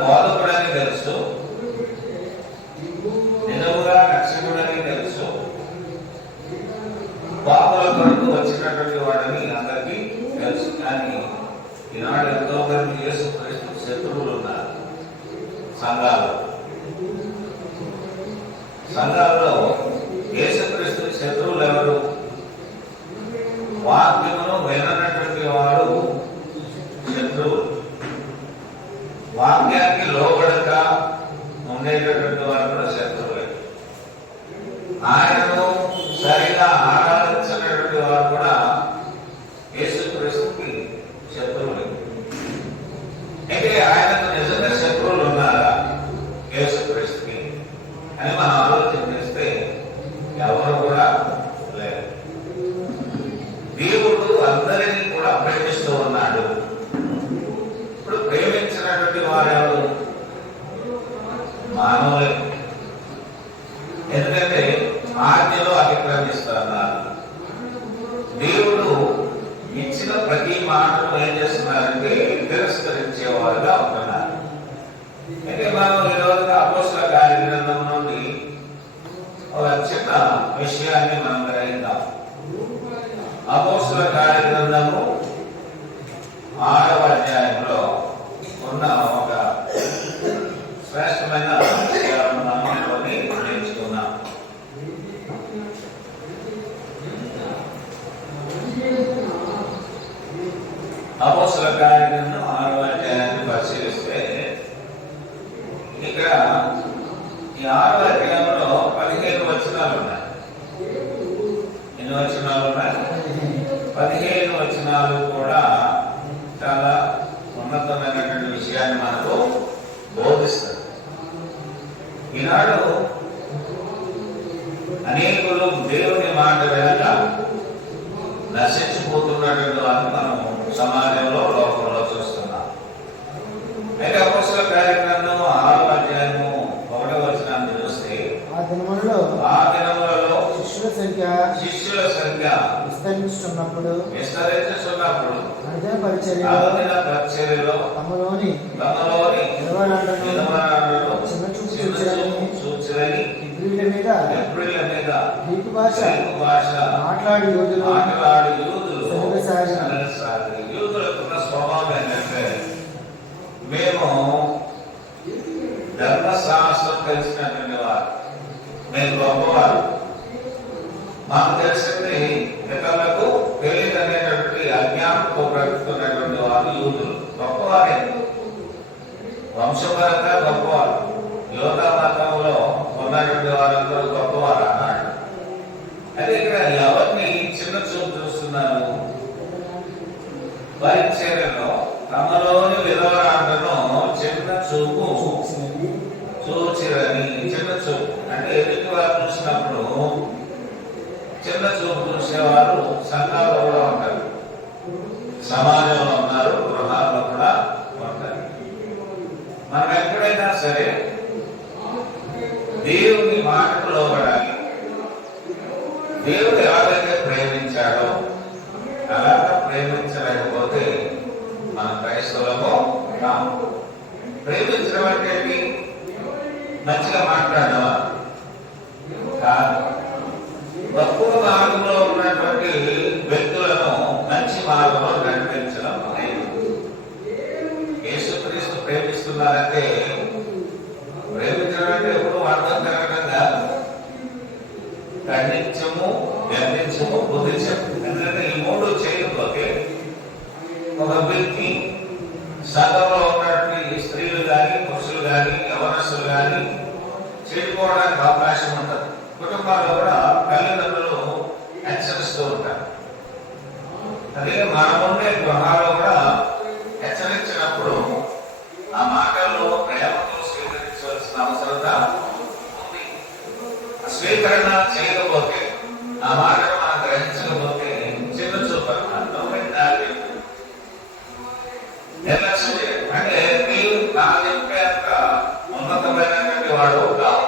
బోధకుడని తెలుసు, నిజముగా రక్షకుడని తెలుసు, పాపల కొరకు వచ్చినటువంటి వాడని అందరికీ తెలుసు. కానీ ఈనాడు ఎంతో మంది యేసుక్రీస్తు శత్రువులు ఉన్నారు సంఘాల్లో యేసుక్రీస్తు శత్రువులు ఎవరు? వాక్యమును విననటువంటి వాడు శత్రువులు. వాక్యానికి లోబడక ఉండేటటువంటి వారు కూడా శత్రువులే. ఆయనను సరిగా ఆరాధించినటువంటి వారు కూడా యేసుక్రీస్తుకి శత్రువులే. అయితే ఆయనకు నిజంగా శత్రువులు ఉన్నారా యేసుక్రీస్తుకి అని మనం ఆలోచన చేస్తే ఎవరు కూడా లేరు. దేవుడు అందరినీ కూడా ప్రేమిస్తూ ఉన్నాడు. ఇప్పుడు ప్రేమించినటువంటి వారెవరు? మానవులే. ఎందుకంటే ఆజ్ఞలో అతిక్రమిస్తున్నారు. దేవుడు ఇచ్చిన ప్రతి మాటను ఏం చేస్తున్నారంటే తిరస్కరించేవారుగా ఉంటున్నారు. అయితే మనం ఈరోజు అపోస్తల కార్యగ్రంథం నుండి ఒక చిన్న విషయాన్ని మనం గ్రహిద్దాం. అపోస్తల కార్యగ్రంథము 6వ అధ్యాయంలో ఉన్న ఒక శ్రేష్టమైన విషయాలను మనం కొన్ని నేర్చుకున్నాం. అపోస్తల కార్యగ్రంథం 6వ అధ్యాయాన్ని పరిశీలిస్తే ఇక్కడ ఈ 6వ అధ్యాయంలో 15 వచనాలు ఉన్నాయి. ఎన్ని వచనాలు ఉన్నాయి? 15 వచనాలు కూడా చాలా ఉన్నతమైనటువంటి విషయాన్ని మనకు బోధిస్తారు. ఈనాడు అనేకులు దేవుని మాట వినక నశించిపోతున్నటువంటి వారిని మనం సమాజంలో లోకంలో చూస్తున్నాం. అయితే అపోస్తల కార్యగ్రంథం 6వ అధ్యాయము 1వ వచనాన్ని చూస్తే ఆ దినములలో శిష్యుల సంఖ్య విస్తరించుతున్నప్పుడు అనుదిన పరిచర్యలో తమలోని చూచిరని ఇబ్రీల మీద గ్రీకు భాష మాట్లాడి యూదులకున్న స్వభావం ఏంటంటే మేము ధర్మశాస్త్రం తెలిసినటువంటి వారు, మేము గొప్పవారు, మాకు తెలిసింది ఇతరులకు తెలియదనేటువంటి అజ్ఞానంతో బ్రతుకుతున్నటువంటి వారు యూదులు. గొప్పవారే, వంశపరంగా గొప్పవారు. యోగా మతంలో ఉన్నటువంటి వారందరూ గొప్పవారు అన్నాడు. అయితే ఇక్కడ ఎవరిని చిన్న చూపు చూస్తున్నారు? పరిచర్యలో తమలోని విధవరాండ్రను చిన్న చూపు చూచిరని. చిన్న చూపు అంటే ఎదుటి వారు చూసినప్పుడు చిన్న చూపు చూసేవారు సంఘాల్లో కూడా ఉంటారు, సమాజంలో ఉన్నారు, గృహాల్లో కూడా ఉంటారు. మనం ఎప్పుడైనా సరే దేవుని మాటకు లోబడాలి. దేవుడు ఎవరైతే ప్రేమించాడో అలాగా ప్రేమించలేకపోతే మన క్రైస్తవులము కాము. ప్రేమించడం అంటే మంచిగా మాట్లాడవా కాదు. తక్కువ మార్గంలో ఉన్నటువంటి వ్యక్తులను మంచి మార్గంలో నడిపించడం. యేసుక్రీస్తు ప్రేమిస్తున్నారంటే ప్రేమించడం అంటే ఎప్పుడు అర్థం కలగడం కాదు. ఖండించము, గర్వించము, బుద్ధించము. ఎందుకంటే ఈ మూడు చేయకపోతే ఒక వ్యక్తి సంఘంలో ఉన్నటువంటి స్త్రీలు కానీ పురుషులు కానీ యవనస్తులు కానీ చెడిపోవడానికి అవకాశం ఉంటుంది. కుటుంబాల్లో కూడా తల్లిదండ్రులు హెచ్చరిస్తూ ఉంటారు. అదే మనముండే గృహాల్లో కూడా హెచ్చరించినప్పుడు ఆ మాటల్లో ప్రేమతో స్వీకరించవలసిన అవసరత ఉంది. స్వీకరణ చేయకపోతే, ఆ మాటను మనం గ్రహించకపోతే చిన్న చూపు నిర్లక్ష్యం. అంటే నీవు నా చెప్పేంత ఉన్నతమైనటువంటి వాడు కావు,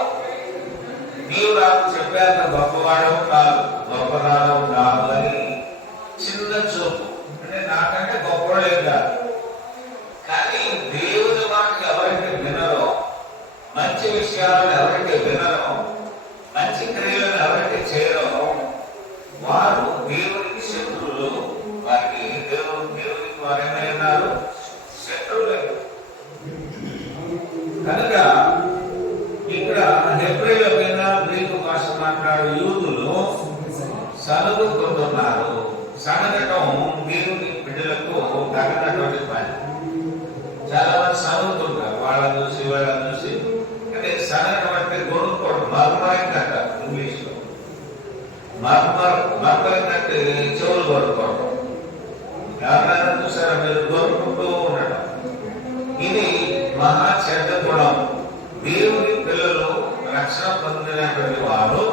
నీవు నాకు చెప్పేంత గొప్పవాడవు కాదు, గొప్పవాడవు కాదు అని చిన్న చూపు. అంటే నాకంటే గొప్పవాడే కాదు. కానీ దేవుని మాటకి ఎవరైతే సనుగుతుంటారు, వాళ్ళని చూసి అంటే సనగడం అంటే కొనుక్కోవడం, మర్మరింగ్ అంటారు ఇంగ్లీష్ లో. మర్మరింగ్ అంటే చెవులు కొనుక్కోవడం. ఎవరైనా చూసారా మీరు? కొనుక్కుంటూ ఉండటం. ఇది మహా చెడ్డ గుణం. దేవుని పిల్లలు, రక్షణ పొందినటువంటి వారు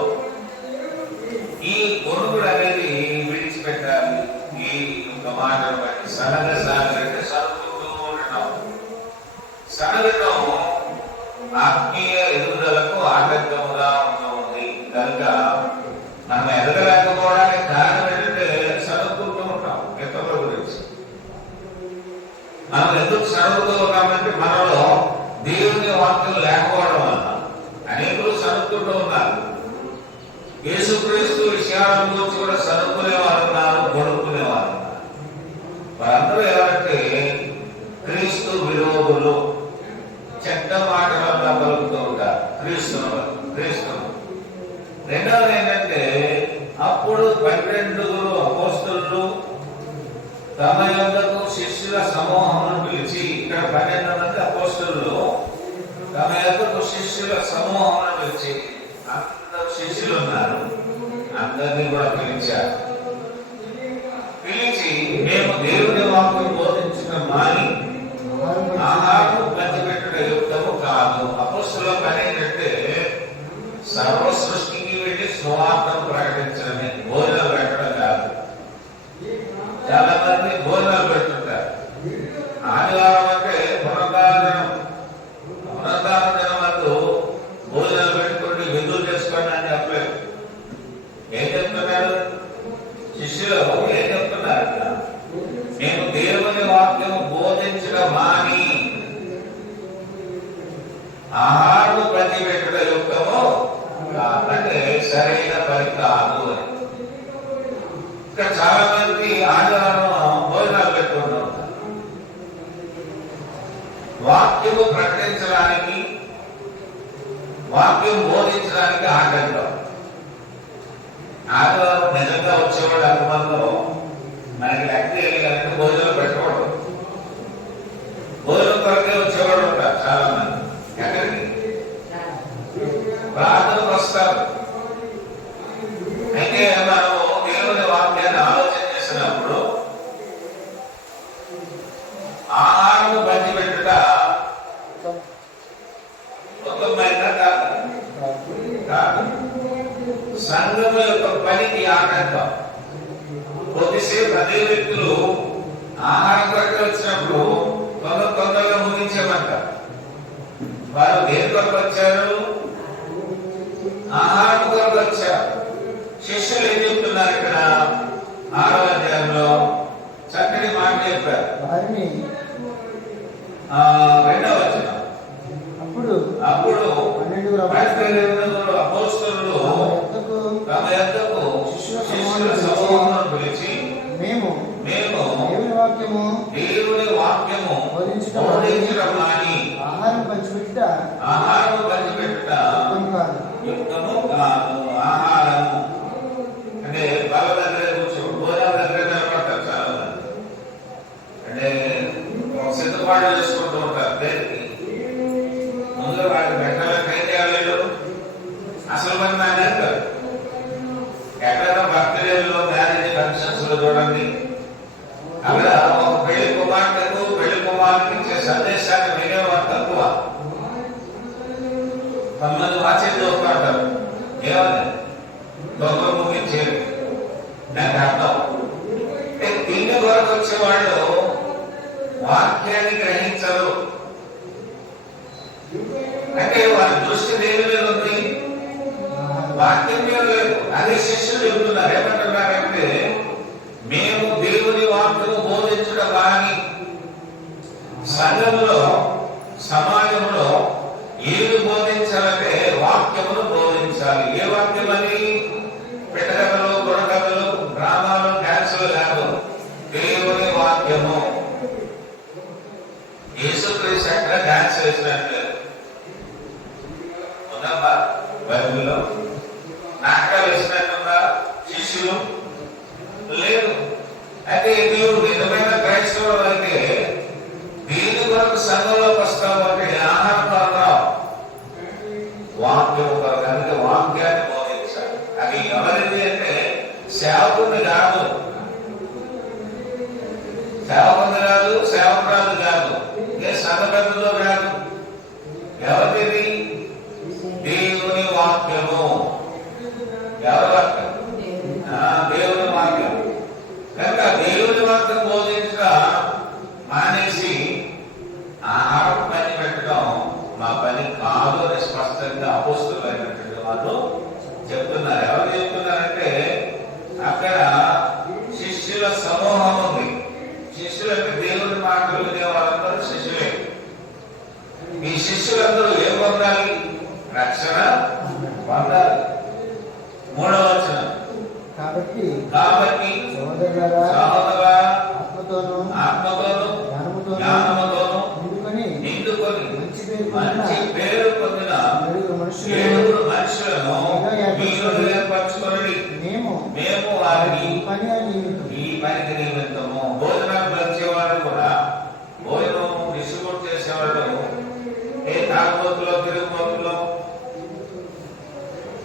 ఈ కొనుగోలు అనేది విడిచిపెట్టాలి. ఈ యొక్క మాటలు బట్టి సనగసాగంటే సనుగుతూ ఉండటం. సనగటం ఆత్మీయ ఎదుగుదలకు ఆటంకముగా ఉంటుంది కనుక మనం ఎదగలేకపోవడానికి కారణం ఏంటంటే సనుగుతూ ఉంటాం. ఇతరుల గురించి మనం ఎందుకు సనుగుతూ ఉన్నామంటే మనలో దేవుని వాక్యం లేకపోవడం వల్ల అనేకులు సనుగుతూ ఉన్నారు. యేసుక్రీస్తు విషయాల గురించి కూడా సనుక్కునేవారు ఉన్నారు, గొడుక్కునేవారు ఉన్నారు. వారందరూ ఎవరంటే క్రీస్తు విరోధులు, చెడ్డ మాటలంతా పలుకుతూ ఉంటారు క్రీస్తును. రెండవది ఏంటంటే అప్పుడు 12 అపోస్తలులు తమ యొద్దకు శిష్యుల సమూహమును పిలిచి, ఇక్కడ 12 మంది అపోస్తలులు తమ యొద్దకు శిష్యుల సమూహమును పిలిచి, అందరు శిష్యులు ఉన్నారు, అందరినీ కూడా పిలిచారు. పిలిచి మేము దేవుని వాక్యం బోధించడం మాని ఆహారం పంచిపెట్టుట యుక్తము కాదు. అపోస్తలుల పని ఏంటంటే సర్వ సృష్టికి వెళ్ళి సువార్తను ప్రకటించడమే, భోజనాలు పెట్టడం కాదు. చాలా మంది భోజనాలు పెడుతుంటారు. ఆదివారం అంటే పునరుద్ధాన దినం అంటూ భోజనాలు పెట్టుకోండి, విందులు చేసుకోండి అని చెప్పలేదు. ఏం చెప్తున్నారు శిష్యులు? ఏం చెప్తున్నారు? నేను దేవుని వాక్యము బోధించడం మాని ఆహారం పంచిపెట్టుట యుక్తము అంటే సరైన పని కాదు అని. ఇక్కడ చాలా మంది ఆదివారం భోజనాలు పెట్టుకుంటూ ఉంటారు. వాక్యము ప్రకటించడానికి, వాక్యం బోధించడానికి ఆటంకం. ఆదివారం నిజంగా వచ్చేవాడు అనుభవంలో మనకి లెక్క వెళ్ళాలంటే భోజనం పెట్టుకోవడం, భోజనం కొరకే వచ్చేవాడు ఉంటారు చాలా మంది. ఎక్కడికి? ప్రార్థనకు వస్తారు. అయితే మనం దేవుని వాక్యాన్ని ఆలోచన చేసినప్పుడు ఆహారం పంచిపెట్టుట ఉత్తమమైన కాదు. సంఘము యొక్క పనికి ఆటంకం. కొద్దిసేపు అదే వ్యక్తులు ఆహారం కొరకు వచ్చినప్పుడు తొందరగా ముగించమంటారు. వారు దేని కొరకు వచ్చారు? ఆహారం కొరకు వచ్చారు. శిష్యులు ఏం చెప్తున్నారు ఇక్కడ? 6వ అధ్యాయంలో చక్కటి మాట చెప్పారు. 2వ వచనం, అప్పుడు 12 అపోస్తలులు తమ యొద్దకు శిష్యుల సమూహమును పిలిచి మేము దేవుని వాక్యము బోధించడం మాని ఆహారం పంచిపెట్టుట యుక్తము కాదు. ఆహారము అంటే వాళ్ళ దగ్గర కూర్చోడు, భోజనం దగ్గర నిలబడతారు చాలా మంది. అంటే సిద్ధపాటు చేసుకుంటూ ఉంటారు. దేనికి ముందు వాడికి పెట్టాలని అయితే వాళ్ళు అసలు మంది ఆయన అంటారు. ఎక్కడైనా బర్త్డేలో, మ్యారేజ్ ఫంక్షన్స్ లో చూడండి, అక్కడ ఒక పెళ్లి కుమార్తెకు పెళ్లి కుమారుడికి ఇచ్చే సందేశాన్ని వినేవారు తక్కువ. కొంతమంది వాచ్యం చూస్తుంటారు, ఏమని తొందర ముగించేది. దానికి అర్థం తిండి కొరకు వచ్చేవాళ్ళు వాక్యాన్ని గ్రహించరు. అంటే వారి దృష్టి దేని మీద ఉంది? వాక్యం మీద లేదు. అదే శిష్యులు చెబుతున్నారు. ఏమంటున్నారంటే మేము దేవుని వాక్యము బోధించడం కానీ సంఘములో, సమాజంలో ఏది బోధించాలంటే వాక్యమును బోధించాలి. ఏ వాక్యం అని? పెట్టకథలు, బుర్రకథలు, డ్రామాలు, డాన్సులు కాదు. దేవుని వాక్యము. యేసుక్రీస్తు అక్కడ డాన్స్ వేసినట్లేదు ఉందమ్మా బైబిల్లో. నాటకాలు వేసినట్టుందా శిష్యులు? లేదు. అయితే నీవు నిజమైన క్రైస్తవులు అయితే దీని కొరకు సంఘంలో ఆహారం పని పెట్టడం మా పని కాదు అని స్పష్టంగా అపోస్తులైనటువంటి వాళ్ళు చెప్తున్నారు. ఎవరు చెప్తున్నారంటే అక్కడ శిష్యుల సమూహం ఉంది. శిష్యులు అంటే దేవుని మాటలు వినే వాళ్ళందరూ శిష్యులే. ఈ శిష్యులందరూ ఏం పొందాలి? రక్షణ పొందాలి. 3వ వచనం, కాబట్టి సహోదరులారా ఆత్మతోను జ్ఞానముతోను నిండుకొని మంచి పేరు పొందిన 7 మనుషులను మీరు ఏర్పరచుకొని మేము వారిని ఈ పనికి నియమితము. భోజనాలు పరిచేవాడు కూడా, భోజనం డిస్ట్రిబ్యూట్ చేసేవాడు ఏ తాగుబోతులో తిరుగుబోతులో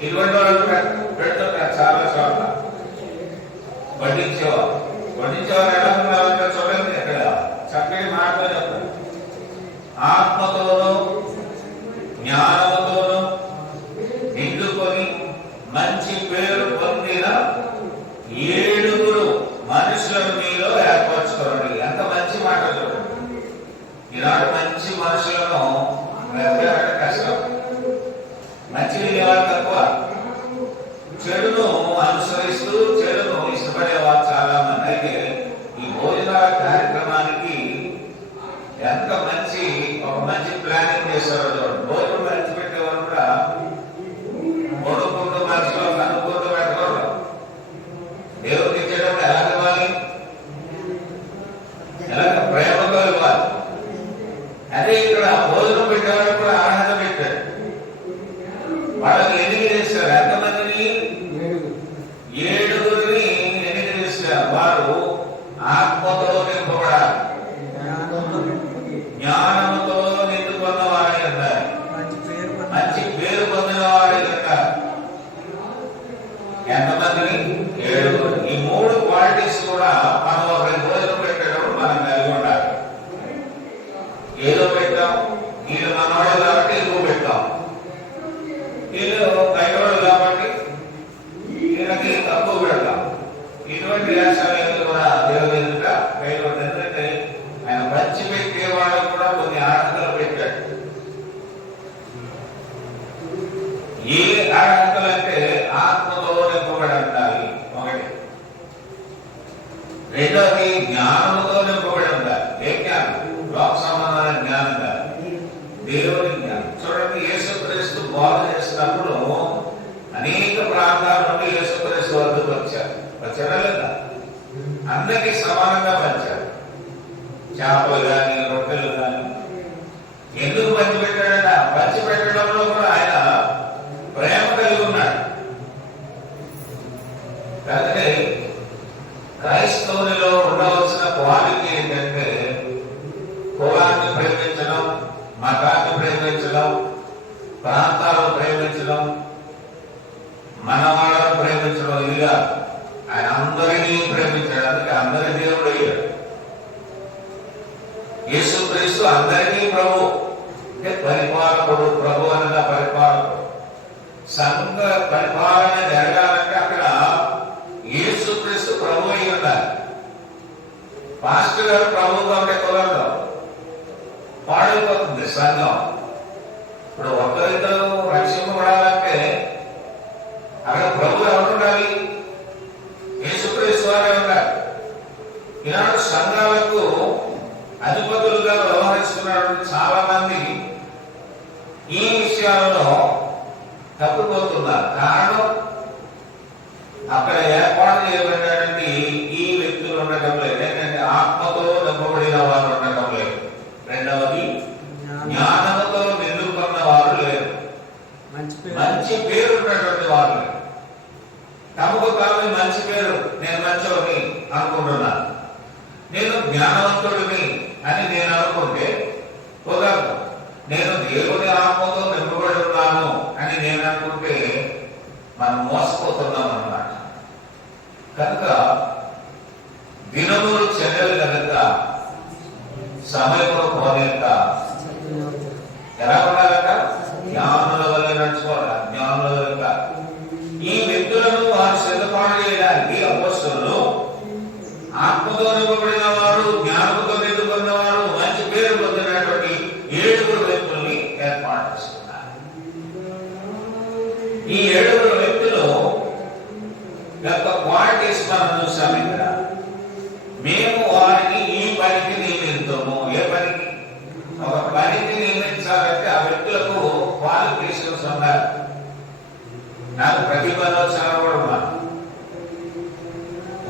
ఇటువంటి వాళ్ళు పెడుతుంటారు. చాలా చోట్ల వడ్డించేవారు ఎలా ఉన్నారంటే చూడండి, అక్కడ చక్కటి మాటలు చెప్తారు. ఆత్మతోనూ జ్ఞానముతోనూ నిండుకొని మంచి పేరు పొందిన 7 మనుషులను మీలో ఏర్పరచుకోండి. ఎంత మంచి మాట చూడండి. ఈనాడు మంచి మనుషులను వెతకడం కష్టం. మంచి వినేవాళ్ళు తక్కువ, చెడును అనుసరిస్తూ చెడును ఇష్టపడేవారు చాలా మంది. అయితే ఈ భోజనాల కార్యక్రమానికి ఎంత ఒక మంచి ప్లానింగ్ చేశారో చూడండి. భోజనం మంచి పెట్టేవారు కూడా 3 మనుషులు అనుకుంటూ పెట్టకూడదు. దేవుడికి ఇచ్చేటప్పుడు ఎలా ఇవ్వాలి? ఎలాగ ప్రేమతో ఇవ్వాలి. అదే ఇక్కడ భోజనం పెట్టేవాడు కూడా అర్హత పెట్టాడు. వాళ్ళకి ఎన్నిక చేశారు. ఎంతమందిని? 7 ఎన్నిక చేశారు. వారు ఆత్మతో నింపబడాలి, జ్ఞానముతో నిండుకున్న వారి అన్నారు, మంచి పేరు పొందిన వారి అన్నారు. ఎంతమందిని? 7. ఈ 3 క్వాలిటీస్ కూడా మనం ఒకరి భోజనం పెట్టేటప్పుడు మనం కలిగి ఉండాలి. ఏదో పెట్టాం, వీళ్ళు మనవాళ్ళు కాబట్టి ఎక్కువ పెట్టాం, వీళ్ళు బయటవాళ్ళు కాబట్టి వీళ్ళకి తక్కువ పెడతాం. ఇటువంటి వ్యాసాలు కూడా దేవుడు ఎదుట బయటపడి. ఎందుకంటే ఆయన మంచి పెట్టే వాళ్ళకు కూడా కొన్ని అర్హతలు పెట్టాడు. ఏ అర్హతలు అంటే ఆత్మతో నింపబడి ఉండాలి ఒకటి. రెండోది జ్ఞానముతో నింపబడి ఉండాలి. ఏ జ్ఞానం? లోక సంబంధమైన జ్ఞానం కాదు, దేవుని జ్ఞానం. చూడండి, యేసుక్రీస్తు బోధ చేసినప్పుడు అనేక ప్రాంతాల నుండి యేసుక్రీస్తు వద్దకు వచ్చారా లేదా? అందరికీ సమానంగా పంచారు. చేపలు కానీ రొట్టెలు కానీ. ఎందుకు పంచిపెట్టాడట? పంచిపెట్టడంలో కూడా ఆయన ప్రేమ కలిగి ఉన్నాడు. కాబట్టి క్రైస్తవునిలో ఉండవలసిన క్వాలిటీ ఏంటంటే కులాన్ని ప్రేమించడం, మతాన్ని ప్రేమించడం, ప్రాంతాలను ప్రేమించడం, మన వాళ్ళను ప్రేమించడం. ఇదిగా ఆయన అందరినీ ప్రేమించడానికి అందరి దేవుడు అయ్యాడు. యేసుక్రీస్తు అందరికీ ప్రభు, అంటే పరిపాలకుడు. ప్రభు అనగా పరిపాలకుడు. సంఘ పరిపాలన జరగాలంటే అక్కడ యేసుక్రీస్తు ప్రభు అయి ఉండాలి. పాస్టర్ గారు ప్రభుత్వం అంటే కులంలో పాడైపోతుంది సంఘం. ఇప్పుడు ఒక్కరిద్దరు రక్షింపబడాలంటే అక్కడ ప్రభు ఎవరు ఉండాలి? యేసుక్రీస్తు వారే ఉండాలి. ఈనాడు సంఘాలకు అధిపతులుగా వ్యవహరిస్తున్నటువంటి చాలా మంది ఈ విషయాలలో తప్పుపోతున్నారు. కారణం అక్కడ ఏర్పాటు చేయబడినటువంటి ఈ వ్యక్తులు ఉండటం లేదు. ఏంటంటే ఆత్మతో నింపబడిన వారు ఉండటం లేదు. రెండవది జ్ఞానముతో నిండుకున్న వారు లేరు. మంచి పేరు ఉన్నటువంటి వారు లేరు. తమకు తాము మంచి పేరు, నేను మంచోని అనుకుంటున్నాను, నేను జ్ఞానవంతుడిని అని నేను అనుకుంటే కుదరదు. నేను దేవుని ఆత్మతో నింపబడి ఉన్నాను అని నేను అనుకుంటే మనం మోసపోతున్నాం అన్నమాట. కనుక దినములు చెల్లెలు కనుక సమయంలో పోలేక ఎలా ఉండాలంట? జ్ఞానుల వల్ల నడుచుకోవాలి. జ్ఞానుల వల్ల ఈ వ్యక్తులను వారు సిద్ధపాటు చేయడానికి అపోస్తలులు ఆత్మతో నింపబడిన వారు, జ్ఞానంతో నిండుకున్న వారు, మంచి పేరు పొందినటువంటి ఈ 7 వ్యక్తులు యొక్క క్వాలిటీస్ మనం చూసాం ఇక్కడ. మేము వారిని ఈ పనికి నియమిస్తాము. ఏ పనికి? ఒక పనికి నియమించాలంటే ఆ వ్యక్తులకు క్వాలిఫికేషన్స్ ఉండాలి. నాకు ప్రతిభలోచన కూడా ఉన్నారు.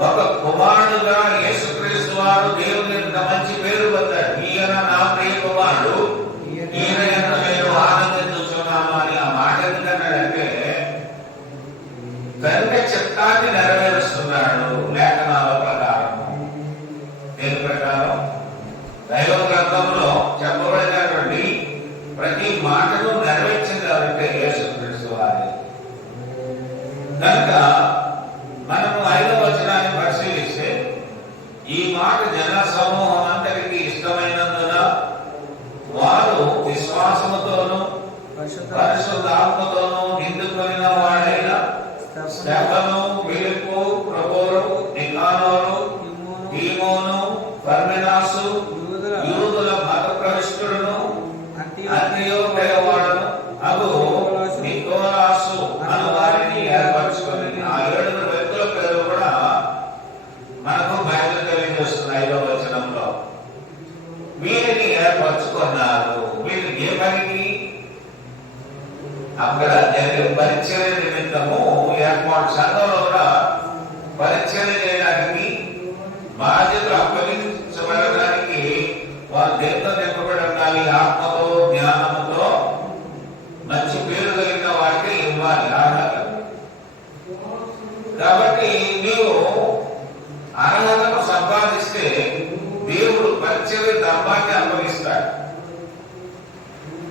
ఒక కుమారుడుగా యేసుక్రీస్తు వారు దేవుని మంచి పేరు పొందాడు. ఈయన నా ప్రియ కుమారుడు, ఈయన నేను ఆనందించుతున్నాను అని ఆ మాట ఎందుకన్నాడంటే తండ్రి చిత్తాన్ని నెరవేరుస్తున్నాడు. లేఖనాల ప్రకారం, దేని ప్రకారం? దైవ గ్రంథంలో చెప్పబడినటువంటి ప్రతి మాటను నెరవేర్చిందాలంటే యేసుక్రీస్తు వారి. కనుక మనము 5వ వచనాన్ని పరిశీలిస్తే ఈ మాట జన సమూహం అందరికీ ఇష్టమైనందున వారు విశ్వాసముతోనూ పరిశుద్ధాత్మతోనూ నిండుకొనిన వాడైన స్టెఫను, ఫిలిప్పు, ప్రొకోరు, నికానోరు, తీమోను, పర్మెనాసు, యూదుల మత ప్రవిష్టుడును, అంతియోకయ వాడును అగు నికోలాసు అను వారిని ఏర్పరచుకొని ఆ 7 వ్యక్తుల పేరు కూడా మనకు బైబిల్ తెలియజేస్తుంది 5వ వచనంలో. వీరిని ఏర్పరచుకున్నారు. వీరు ఏ పనికి? అక్కడ జరిగే పరిచర్య నిమిత్తము ఏర్పాటు. సంఘంలో కూడా పరిచర్య చేయడానికి బాధ్యతలు అప్పగించబడడానికి వారు దేంతో నింపబడాలి? ఆత్మతో, జ్ఞానముతో, మంచి పేరు కలిగిన వారికి ఇవ్వాలి అర్హత. కాబట్టి నీవు అర్హతను సంపాదిస్తే దేవుడు పరిచర్య ధర్మాన్ని అనుభవిస్తాడు.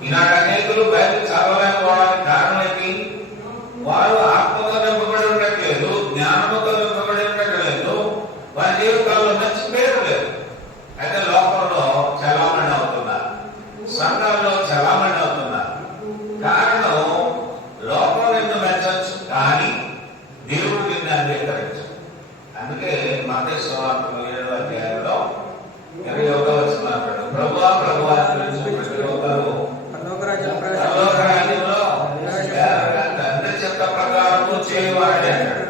ఈనాడు అనేకులు బైబిల్ చదవలేకపోవడానికి కారణం ఏంటి? వారు ఆత్మతో నింపబడి ఉండట్లేదు, జ్ఞానముతో నింపబడి ఉండట్లేదు, వారి జీవితాల్లో మంచి పేరు లేదు. అయితే లోకంలో చలామణి అవుతున్నారు, సంఘాల్లో చలామణి అవుతున్నారు. కారణం లోకం నిన్ను మెచ్చచ్చు, కానీ దేవుడు నిన్ను అంగీకరించు. అందుకే మత్తయి సువార్త 7వ అధ్యాయంలో 21వ వచనం ప్రభువా ప్రభువా తండ్రి చిత్త ప్రకారము చేయవాడే అంటాడు.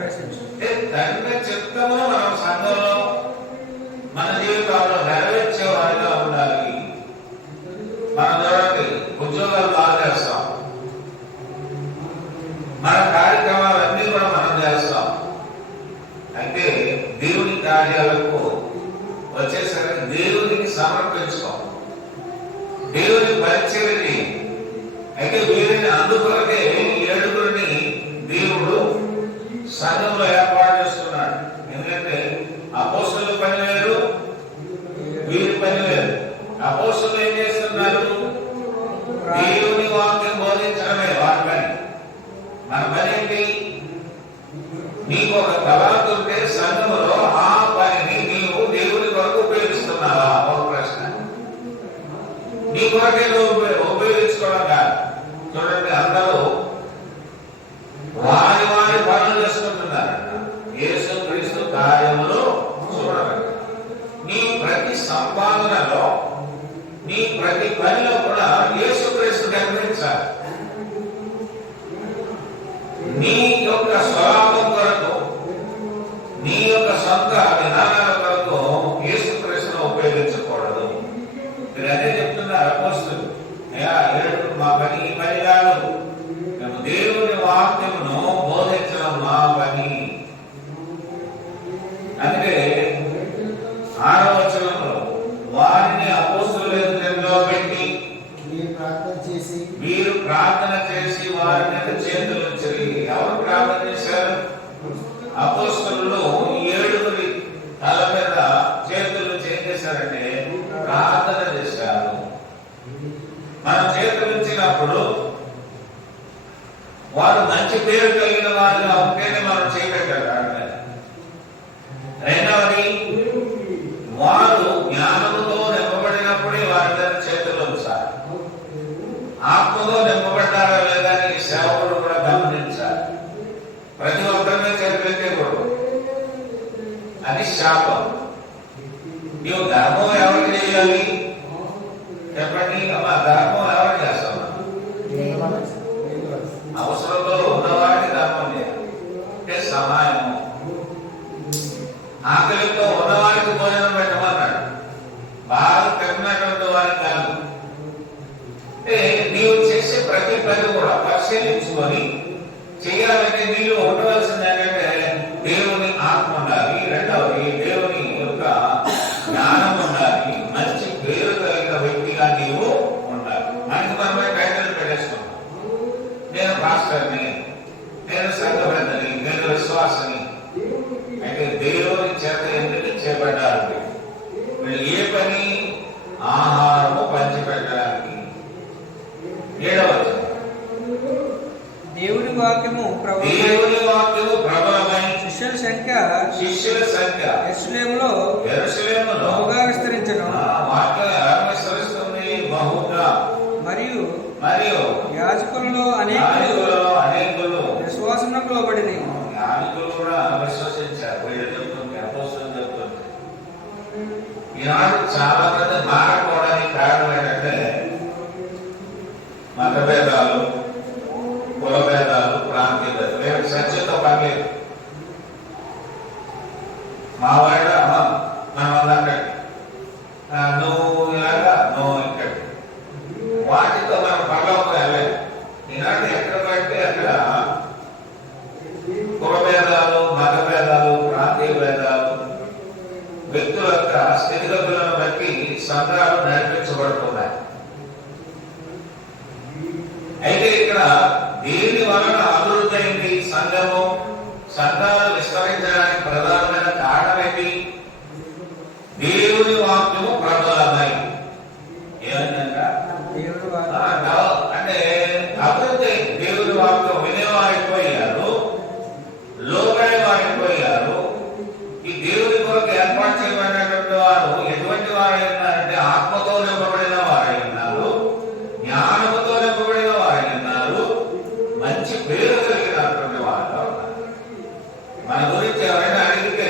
అంటే తండ్రి చిత్తమును మనం సంఘంలో మన జీవితాల్లో నెరవేర్చే వారిగా ఉండాలి. మనం చూడండి, ఉద్యోగాలు బాగా చేస్తాం, మన కార్యక్రమాలన్నీ కూడా మనం చేస్తాం. అయితే దేవుని కార్యాలకు వచ్చేసరికి దేవునికి సమర్పించుకోం, దేవుని పరిచర్యని. అయితే వీరిని అందుకొరకే 7 దేవుడు సంఘంలో ఏర్పాటు చేస్తున్నాడు. ఎందుకంటే అపోస్తలుల పని వేరు, వీరి పని వేరు. అపోస్తలులు ఏం చేస్తున్నారు? దేవుని వాక్యం బోధించడమే వారి పని. మన పని ఏంటి? నీకు ఒక తలాంతు ఉంటే సంఘములో ఆ పనిని నీవు దేవుని కొరకు ఉపయోగిస్తున్నావా? ఒక ప్రశ్న. నీ కొరకే నువ్వు ఉపయోగించుకోవడం కాదు. చూడండి, అందరూ వారి వారి పనులు చేసుకుంటున్నారు. యేసు క్రీస్తు కార్యములు చూడవచ్చు. నీ ప్రతి సంపాదనలో, నీ ప్రతి పనిలో కూడా యేసు క్రీస్తు కనిపించాలి. నీ యొక్క స్వలాభం కొరకు, నీ యొక్క సొంత విధానాల కొరకు యేసు క్రీస్తును ఉపయోగించకూడదు. మీరు అదే చెప్తున్నారు అపోస్తలులు. మా పని ఈ పని కాదు, మేము దేవుని వాక్యమును బోధించడం మా పని. అందుకే 6వ వచనంలో వారిని అపోస్తలుల ఎదురుగా పెట్టి వీరు ప్రార్థన చేసి వారి మీద చేతులు ఉంచి. ఎవరు ప్రార్థన చేశారు? అపోస్తలులు 7 తల మీద చేతులు చేశారంటే ప్రార్థన చేశారు. మనం చేతులు ఉంచినప్పుడు వారు మంచి పేరు కలిగిన వారిగా ఉంటేనే మనం చేయగలిగారు. రెండవది, వారు జ్ఞానముతో నింపబడినప్పుడే వారి దగ్గర చేతులు ఉంచాలి. ఆత్మతో నింపబడ్డారా లేదా ఈ సేవకుడు కూడా గమనించాలి. ప్రతి ఒక్కరిని చేతులెత్తకూడదు, అది శాపం. నీవు ధర్మం ఎవరు చేయాలి చెప్పండి? ధర్మం ఎవరు చేస్తావు? అవసరంలో ఉన్నవాడిని పది కూడా పరిశీలించుకొని చేయాలంటే వీళ్ళు ఉండవలసింది ఏంటంటే దేవుని ఆత్మ ఉండాలి, రెండవది దేవుని యొక్క జ్ఞానం ఉండాలి, మంచి పేరు కలిగిన వ్యక్తిగా నీవు ఉండాలి. మనకి మనమే టైటిల్ పెట్టేసుకున్నాం. నేను పాస్టర్ని, నేను సంఘ పెద్దని, నేను విశ్వాసని. అయితే దేవుని చేత ఎందుకు చేపట్టాలి? వీళ్ళు ఏ పని? ఆహారము పంచిపెట్టడానికి. ఏడవచ్చు దేవుని వాక్యము ప్రబలమై శిష్యుల సంఖ్య యెరూషలేములో బహుగా విస్తరించను. వాక్యం ఎలా విస్తరిస్తుంది? బహుగా. మరియు యాజకులలో అనేకులు విశ్వాసమునకు లోబడిరి. యాజకులు కూడా విశ్వసించారు. వీళ్ళు చెప్తుంది, అపోస్తలులు చెప్తుంది. ఈనాడు చాలా మంది మారకపోవడానికి కారణం ఏంటంటే మతభేదాలు, కుల భేదాలు, ప్రాంతీయ భేదాలు. వీళ్ళకి సత్యంతో పనిలేదు. మా వాడ మనం అక్కడికి, నువ్వు ఇలాగా, నువ్వు ఇక్కడికి, వాటితో మనం పర్లోకి వెళ్ళలేదు. ఈనాడు ఎక్కడ పడితే అక్కడ కుల భేదాలు, మత భేదాలు, ప్రాంతీయ భేదాలు, వ్యక్తుల యొక్క స్థితిగతులను బట్టి సంఘాలు నడిపించబడుతున్నాయి. అయితే ఇక్కడ దీని వలన అభివృద్ధి అయింది సంఘము, సంఘాలు విస్తరించడానికి ప్రధానమైన కారణం ఏంటి? దేవుని వాక్యము ప్రబలమై. ఏమన్నా అంటే అభివృద్ధి. దేవుని వాక్యం వినేవారైపోయారు, లోబడే వారైపోయారు. ఈ దేవుని కొరకు ఏర్పాటు చేయబడినటువంటి వారు ఎటువంటి వారై ఉన్నారంటే ఆత్మతో నింపబడిన వారై ఉన్నారు, జ్ఞానముతో నింపబడిన వారై ఉన్నారు, మంచి పేరు కలిగినటువంటి వారు. మన గురించి ఎవరైనా అడిగితే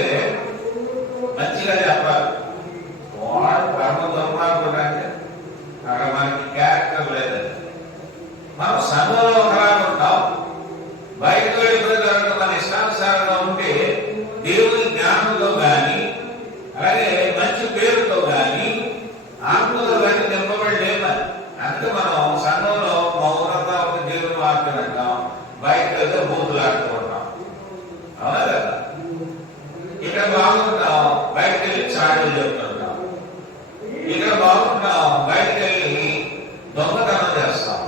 మంచిగా చెప్పాలి. వాడు పరమ దుర్మార్గుడు అంటే అక్కడ మనకి క్యారెక్టర్ లేదండి. మనం సంఘంలో ఒకలాగా ఉంటాం, బయటకు వెళ్ళిపోయిన మన ఇష్టానుసారంగా ఉంటే దేవుని జ్ఞానంతో కానీ, అలాగే మంచి పేరుతో కానీ, ఆత్మతో కానీ నింపబడలేమని. అందుకే మనం సంఘంలో మౌనంగా ఒక దేవుని వాక్యం అంటాం, బయటకు వెళ్తే బూతులు ఆడుకుంటాం. అవునా కదా? ఇక్కడ బాగుంటాం, బయటకు వెళ్ళి చాటులు చెప్తుంటాం. ఇక్కడ బాగుంటాం, బయటకు వెళ్ళి దొంగతనం చేస్తాం.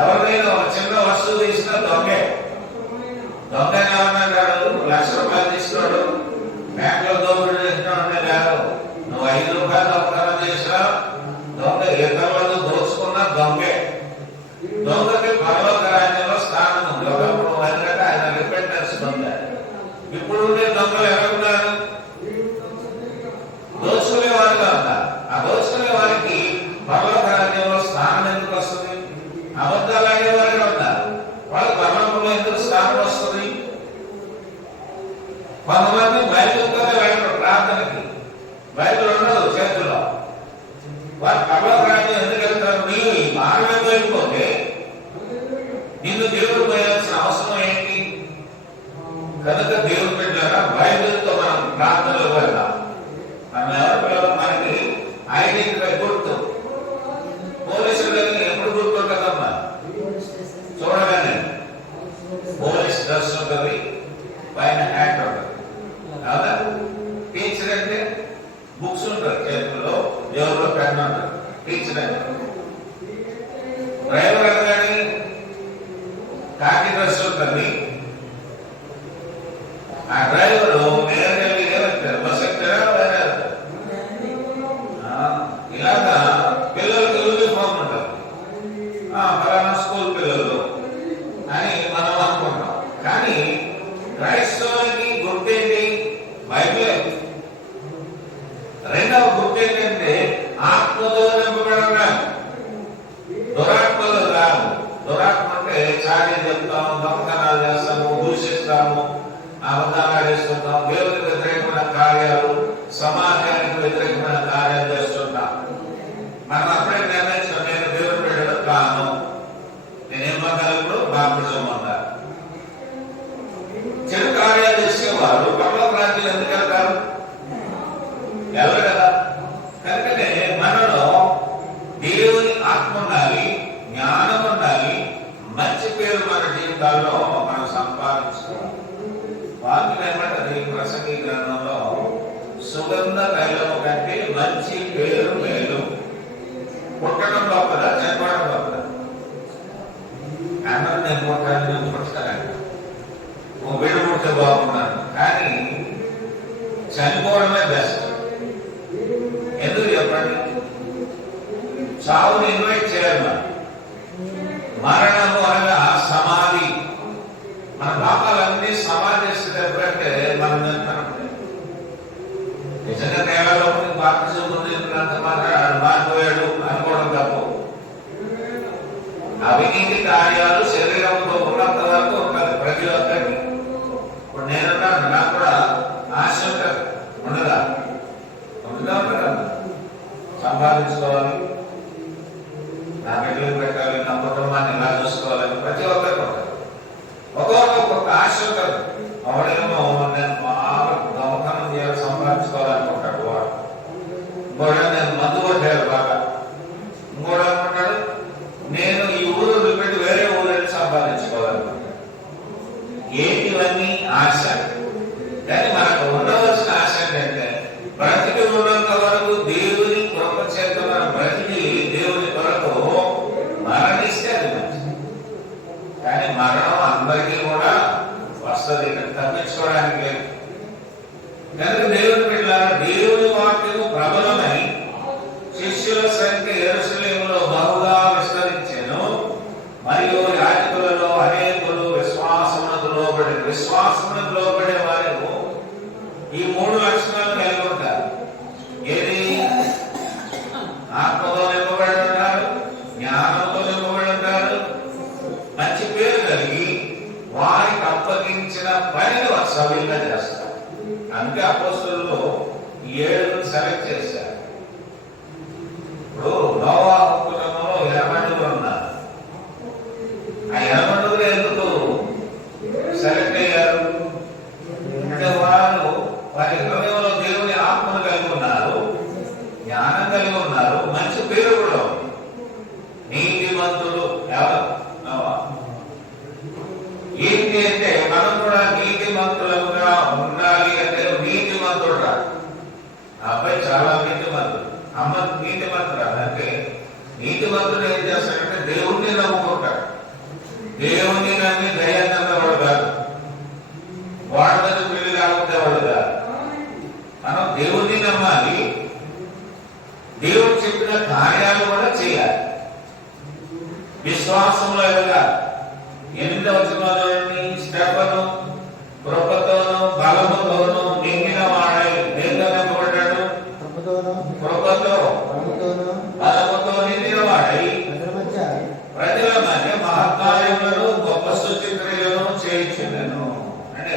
ఎవరైనా ఒక చిన్న వస్తువు తీసినా దొంగే. దొంగ ఏమన్నాడు? ₹1,00,000 తీసుకున్నాడు, బ్యాంకులో దోపిడీ చేసినాడు కాదు. నువ్వు ₹5 దొంగతనం చేసినా దొంగ, ఇతరులను దోచుకున్నా దొంగే. దొంగకి పరలోక రాజ్యంలో స్థానం ఉంది. ఒకప్పుడు ఎందుకంటే ఆయన రిపెంటెన్స్ పొందాడు. ఇప్పుడు ఉండే దొంగలు ఎవరున్నారు? దోచుకునే వారిగా ఉన్నారు. ఆ దోచుకునే వారికి పరలోక రాజ్యంలో స్థానం ఎందుకు వస్తుంది? అబద్ధాలు ఆడేవారిగా ఉన్నారు. వాళ్ళు పరలోకంలో ఎందుకు స్థానం వస్తుంది? కొంతమంది బైబిల్తోనే వెళ్ళరు ప్రార్థనకి, బైబిల్ ఉండదు చేతుల్లో. వారు పరలోక రాజ్యం ఎందుకు వెళ్తారు? నీవు ఈ మార్గం వెళ్ళిపోతే నిన్ను దేవుడు పోయాల్సిన అవసరం ఏంటి? కనుక దేవుడు పెట్టారా బైబిల్తో మనం ప్రార్థనలో వెళ్దాం. మనం ఎవరి మనకి ఐడెంటిఫై గుర్తు. పోలీసులకి ఎప్పుడు గుర్తుంటుందమ్మా? చూడగానే పోలీస్ డ్రెస్ ఉంటుంది, పైన హ్యాట్ ఉంటుంది. అవునా? టీచర్ అంటే బుక్స్ ఉంటుంది చేతుల్లో, దేవుల్లో పెన్ ఉంటుంది. టీచర్ అంటే డ్రైవర్ అనగానే కాకి డ్రెస్ ఉంటుంది. ఆ డ్రైవరు నేరుగా ఏమంటారు? బస్ ఎక్కారా వేరే ఇలాగా పిల్లలకు యూనిఫామ్ ఉంటుంది. ఫలానా స్కూల్ పిల్లలు అని మనం అనుకుంటాం. కానీ క్రైస్తవునికి గుర్తేంటి? బైబిలే. రెండవ గుర్తు ఏంటంటే ఆత్మతో నింపబడడం. దురాత్మలు రాదు. దురాత్మ అంటే చాటి చెప్తాము, దొంగతనాలు చేస్తాము, దూషిస్తాము, అబద్ధాలు ఆడేస్తుంటాం, దేవునికి వ్యతిరేకమైన కార్యాలు, సమాజానికి వ్యతిరేకమైన కార్యాలు చేస్తుంటాం. మనం అప్పుడే నిర్ణయించుకున్నాం, నేను దేవుని బిడ్డను కాను, నేనేం పొందాలి? బాప్తిజం పొందాలి. చెడు కార్యాలు చేసేవారు పరలోక రాజ్యం ఎందుకు వెళ్తారు? ఎవరు కదా? కనుకనే మనలో దేవుని ఆత్మ ఉండాలి, జ్ఞానం జీవితాల్లో మనం సంపాదించుకోవాలి. వాక్యం ఏమంటది ప్రసంగి గ్రంథంలో, సుగంధ తైలము కంటే మంచి పేరు మేలు. పుట్టడం గొప్పదా, చనిపోవడం గొప్పదా? అన్నది నేను పుట్టాను, నేను పుట్టగలను, ఓ బిడ్డ పుడితే బాగున్నాను, కానీ చనిపోవడమే బెస్ట్. ఎందుకు చెప్పండి? చావుని ఇన్వైట్ చేయాలి మనం. మరణము అనగా సమాధి. మన పాపాలన్నీ సమాధి చేసేటప్పుడంటే మనం నిజంగా నేలలో బాప్తిజం పొందినంత మాత్రం మారిపోయాడు అనుకోవడం తప్పు. అవినీతి కార్యాలు శరీరంలో ఉన్నంత వరకు ఉన్నది ప్రతి ఒక్కరికి. ఇప్పుడు నేనున్నాను, నాకు కూడా ఆశ ఉంటుంది, ఉండదా? ఉంటుందా? ఉండదా? సంపాదించుకోవాలి, నా బిడ్డలు పెట్టాలి, నా కుటుంబాన్ని ఇలా చూసుకోవాలని ప్రతి ఒక్కరికి ఉంటుంది. ఒక్కొక్క ఆశ ఉంటుంది. అవడేమో నేను బాగా దొంగతనం చేయాలి, సంపాదించుకోవాలనుకుంటాడు వాడు. ఇంకోటి నేను మందు కొట్టాడు బాగా. ఇంకోటి అనుకుంటాడు నేను ఈ ఊరు వదిలిపెట్టి వేరే ఊరు వెళ్ళి సంపాదించుకోవాలనుకుంటాడు. ఏంటివన్నీ ఆశ. కానీ మనకు ఉండవలసిన ఆశ ఏంటంటే బ్రతికి ఉన్నంత వరకు దేవుని కృప చేత మనం బ్రతికి దేవుని కొరకు మరణిస్తే అది మంచిది. కానీ మరణం అందరికీ కూడా వస్తుంది, తప్పించుకోవడానికి లేదు. కనుక దేవుని బిడ్డలారా, దేవుని వాక్యము ప్రబలమై శిష్యుల సంఖ్య యెరూషలేములో బహుగా విస్తరించెను. మరియు యాజకులలో అనేకులు విశ్వాసమునకు లోబడే వారు ఈ 3 లక్షణాలు కలిగి ఉంటారు. ఏది? ఆత్మతో నింపబడి ఉంటారు, జ్ఞానంతో నింపబడి ఉంటారు, మంచి పేరు కలిగి వారికి అప్పగించిన పనిని సవ్యంగా చేస్తారు. అందుకే అపోస్తలులు 7 సెలెక్ట్ చేశారు. ఇప్పుడు నోవాహు కుటుంబంలో 80 ఉన్నారు. ఆ 80 ఎందుకు సెలెక్ట్ అయ్యారు అంటే వారి హృదయంలో దేవుని ఆత్మను కలిగి ఉన్నారు, జ్ఞానం కలిగి ఉన్నారు, మంచి పేరు కూడా ఉంది. నీతిమంతులు ఎవరు? ఏంటి అంటే మనం కూడా నీతిమంతులుగా ఉండాలి. అంటే నీతిమంతుడు రా, అబ్బాయి చాలా నీతిమంతుడు, అమ్మ నీతిమంతుడు. అంటే నీతిమంతుడు ఏం చేస్తాడంటే దేవుణ్ణి నమ్ముకుంటాడు. దేవుణ్ణి నమ్మి దయాన్నందవాడు కాదు, వాడి మీద పెళ్లి కాకపోతేవాడు కాదు. మనం దేవుణ్ణి నమ్మాలి, దేవుడు చెప్పిన కార్యాలు కూడా చేయాలి, విశ్వాసంలో ఎదగాలి. 8వ వచనంలోని స్టెఫను కృపతోను బలముతోను నిండిన వాడై నిందనబడ్డాడు. కృపతో బలముతో నిండిన వాడై ప్రజల మధ్య మహత్కార్యములను గొప్ప సూచక్రియలను చేయించును. అంటే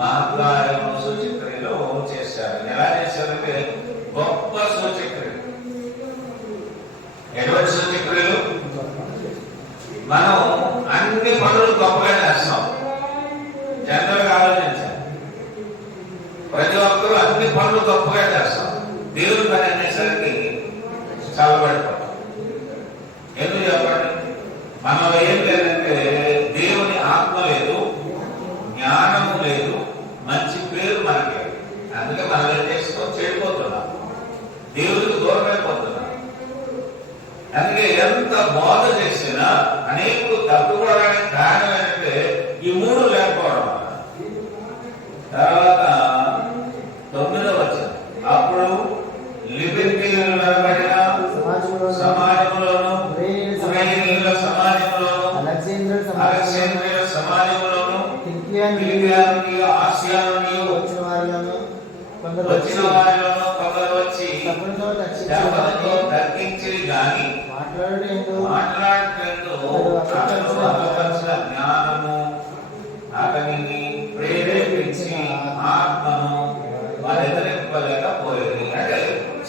మహత్కార్యము సూచక్రియలు చేశారు. ఎలా చేశారంటే గొప్ప సూచక్రియలు. ఎటువంటి సూచక్రియలు? మనం అన్ని పనులు గొప్పగా చేస్తాం. జనరల్గా ఆలోచించాలి, ప్రతి ఒక్కరూ అన్ని పనులు గొప్పగా చేస్తాం. దేవుని పని అనేసరికి చల్లబడిపోతాం. ఎందుకు చెప్పండి? మనం ఏం లేదంటే దేవుని ఆత్మ లేదు, జ్ఞానము లేదు, మంచి పేరు మనకి లేదు. అందుకే మనం ఏం చేసుకో చెడిపోతున్నాం, దేవుడికి దూరం అయిపోతున్నాం. అందుకే ఎంత బోధ చేసినా అనేకులు తప్పుకోవడానికి కారణం ఏంటంటే ఈ 3 లేకపోవడం. తర్వాత 9వ వచనం, అప్పుడు లిబర్టీలు నిలబడిన సమాజంలోను, ఉరేనీయుల సమాజంలోను, అలెగ్జాండ్రియా సమాజంలోను, కిలికియా, ఆసియాలోను వచ్చిన వారిలోను కొందరు వచ్చి శపథతో తర్కించి గాని మాట్లాడేందుకు జ్ఞానము అతనిని ప్రేరేపించి ఆత్మను వారు ఎదిరింపలేకపోయేది. అంటే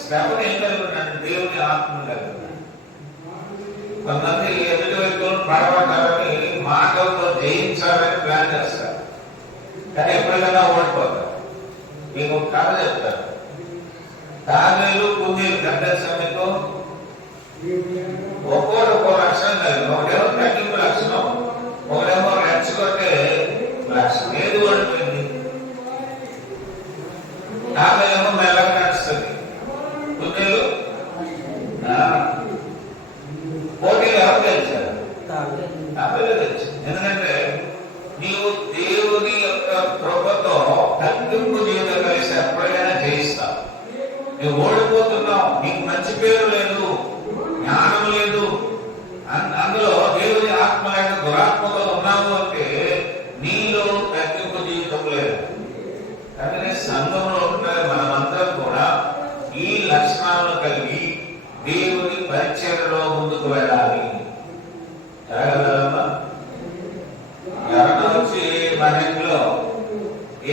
శ్రమను ఏం కలిగి ఉన్నాడు? దేవుని ఆత్మను కలిగి ఉన్నాడు. కొంతమంది ఎదుటి వ్యక్తులను పడగొట్టాలని, మాటలతో జయించాలని ప్లాన్ చేస్తారు, కానీ ఎప్పుడైనా ఓడిపోతారు. మీకు ఒక కథ చెప్తారు. తాగేలు కుందేలు గడ్డ సమయంలో ఒక్కో లక్షణం కలిగి, ఒకటేమో తగ్గింపు లక్షణం, ఒకటేమో రెచ్చ ఎవరు గెలిచారు? తావే. తాబేలే గెలిచారు. ఎందుకంటే నీవు దేవుని యొక్క కృపతో తగ్గింపు జీవితం కలిసి ఎప్పుడైనా జయిస్తావు. నువ్వు ఓడిపోతున్నావు, నీకు మంచి పేరు లేదు, జ్ఞానం లేదు, అందులో దేవుని ఆత్మ లేక దురాత్మతో ఉన్నావు అంటే నీలో తగ్గింపు జీవితం లేదు. కానీ సంఘంలో ఉంటే మనమంతా కూడా ఈ లక్షణాలను కలిగి దేవుని పరిచర్యలో ముందుకు వెళ్ళాలి. ఎవరైనా వచ్చి మన ఇంట్లో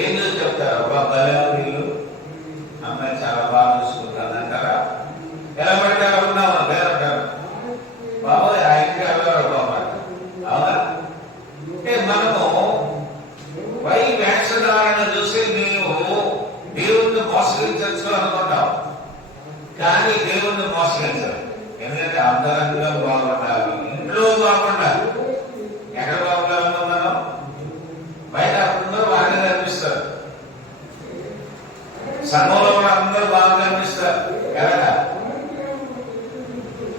ఏం చూసి చెప్తారు? భలే వీళ్ళు అమ్మాయి చాలా బాగా చూసుకుంటాను అంటారా? ఎలా పడితే అలా ఉన్నామా అంటారు. బాబోయ్ ఆ ఇంటికి వెళ్ళారు బాబు. అవునా? అంటే మనము పై వేషధారణ చూసి నీవు దేవుణ్ణి మోసగించచ్చు అనుకుంటావు, కానీ దేవుణ్ణి మోసగించరు. ఎందుకంటే అంతరంగంగా బాగుండాలి, ఇంట్లో బాగుండాలి. ఎక్కడ బాగుండాలన్నా మనం బయట అందరూ బాగా కనిపిస్తారు, సంఘంలో కూడా అందరూ బాగా కనిపిస్తారు ఎలాగా,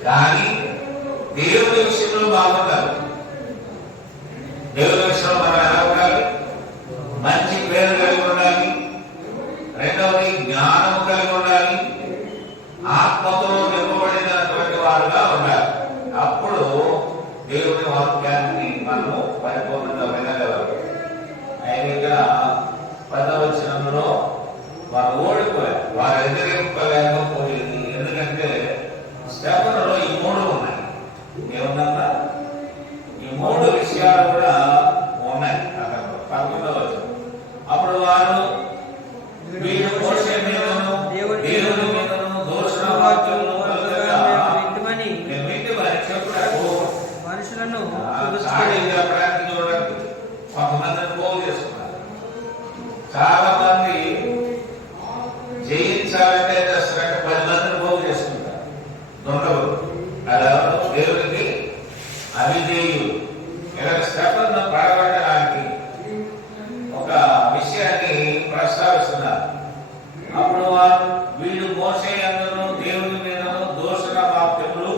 కానీ దేవుని విషయంలో బాగుండాలి. దేవుని విషయంలో మనం ఎలా ఉండాలి? మంచి పేరు కలిగి ఉండాలి. రెండవది జ్ఞానం కలిగి ఉండాలి. ఆత్మతో నింపబడినటువంటి వారుగా ఉండాలి. అప్పుడు దేవుని వాక్యాన్ని మనము పరిపూర్ణంగా వినగలరు. అయినా 10వ వచనంలో వారు ఓడిపోయారు, వారు ఎదిరింపలేకపోయింది. ఎందుకంటే స్టెఫనులో ఈ 3 ఉన్నాయి. ఏమన్నా ఈ 3 విషయాలు కూడా ఉన్నాయి. అక్కడ 11వ వచనం. అప్పుడు వారు వీరు మోషే మీదను దేవుని మీదను దూషణ వాక్యములను మనుషులను చెప్పడానికి చూడండి, కొంతమందిని పోగు చేసుకున్నారు. చాలా మంది జయించాలంటే చేస్తారంటే 10 మందిని పోగు చేసుకుంటారు. దొంగలు అలా దేవునికి అవిధేయులు. ఇలా స్టెఫన్ను పడగొట్టడానికి ఒక విషయాన్ని ప్రస్తావిస్తున్నారు. అప్పుడు వారు వీళ్ళు మోసే అందరూ దేవుని మీదను దూషణ వాక్యములు